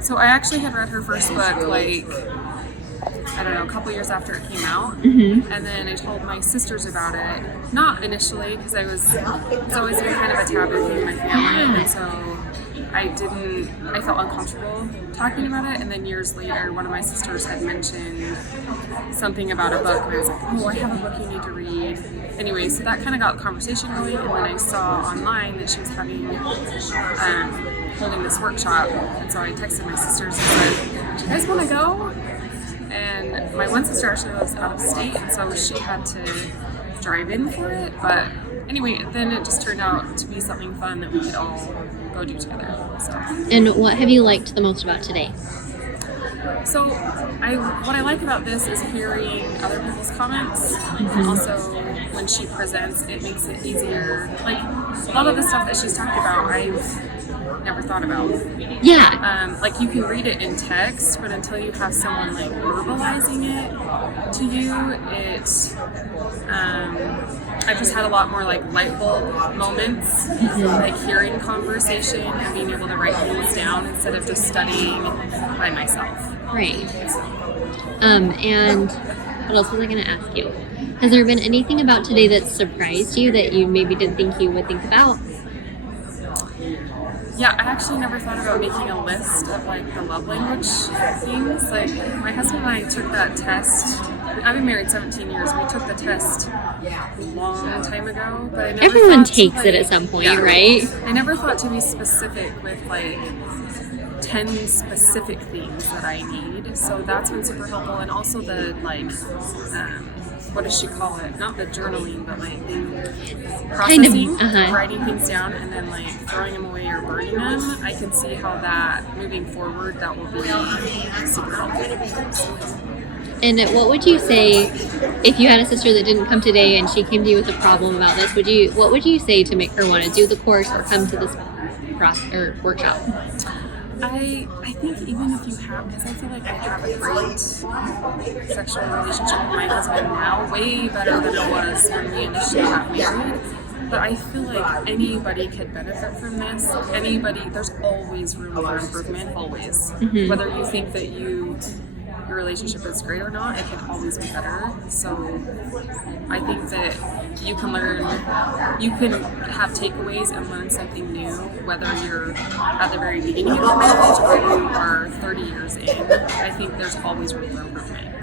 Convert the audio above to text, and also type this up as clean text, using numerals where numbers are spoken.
So I actually had read her first book, like, I don't know, a couple years after it came out. And then I told my sisters about it. Not initially, because it's always been kind of a taboo thing in my family. And so I felt uncomfortable talking about it. And then years later, one of my sisters had mentioned something about a book. And I was like, oh, I have a book you need to read. Anyway, so that kind of got the conversation going. And then I saw online that she was holding this workshop. And so I texted my sisters and said, do you guys want to go? And my one sister actually lives out of state, and so she had to drive in for it. But anyway, then it just turned out to be something fun that we could all go do together. So. And what have you liked the most about today? So what I like about this is hearing other people's comments. And also, when she presents, it makes it easier. Like, a lot of the stuff that she's talked about, I've never thought about. Yeah. Like, you can read it in text, but until you have someone like verbalizing it to you, I've just had a lot more like light bulb moments, like hearing conversation and being able to write things down instead of just studying by myself. Right. And what else was I going to ask you? Has there been anything about today that surprised you that you maybe didn't think you would think about? Yeah, I actually never thought about making a list of like the love language things. Like, my husband and I took that test. I've been married 17 years. We took the test a long time ago, but I never Everyone thought takes it at some point, right? I never thought to be specific with like 10 specific things that I need. So that's been super helpful. And also the like, what does she call it? Not the journaling, but like processing, writing things down and then like throwing them away or burning them. I can see how that moving forward, that will be super helpful. And what would you say if you had a sister that didn't come today and she came to you with a problem about this? What would you say to make her want to do the course or come to this workshop? I think even if you have, because I feel like I have a great sexual relationship with my husband now, way better than it was when we initially got married. But I feel like anybody could benefit from this. There's always room for improvement, always. Whether you think that your relationship is great or not, it can always be better. So I think that you can have takeaways and learn something new, whether you're at the very beginning of your marriage or you are 30 years in. I think there's always room for improvement.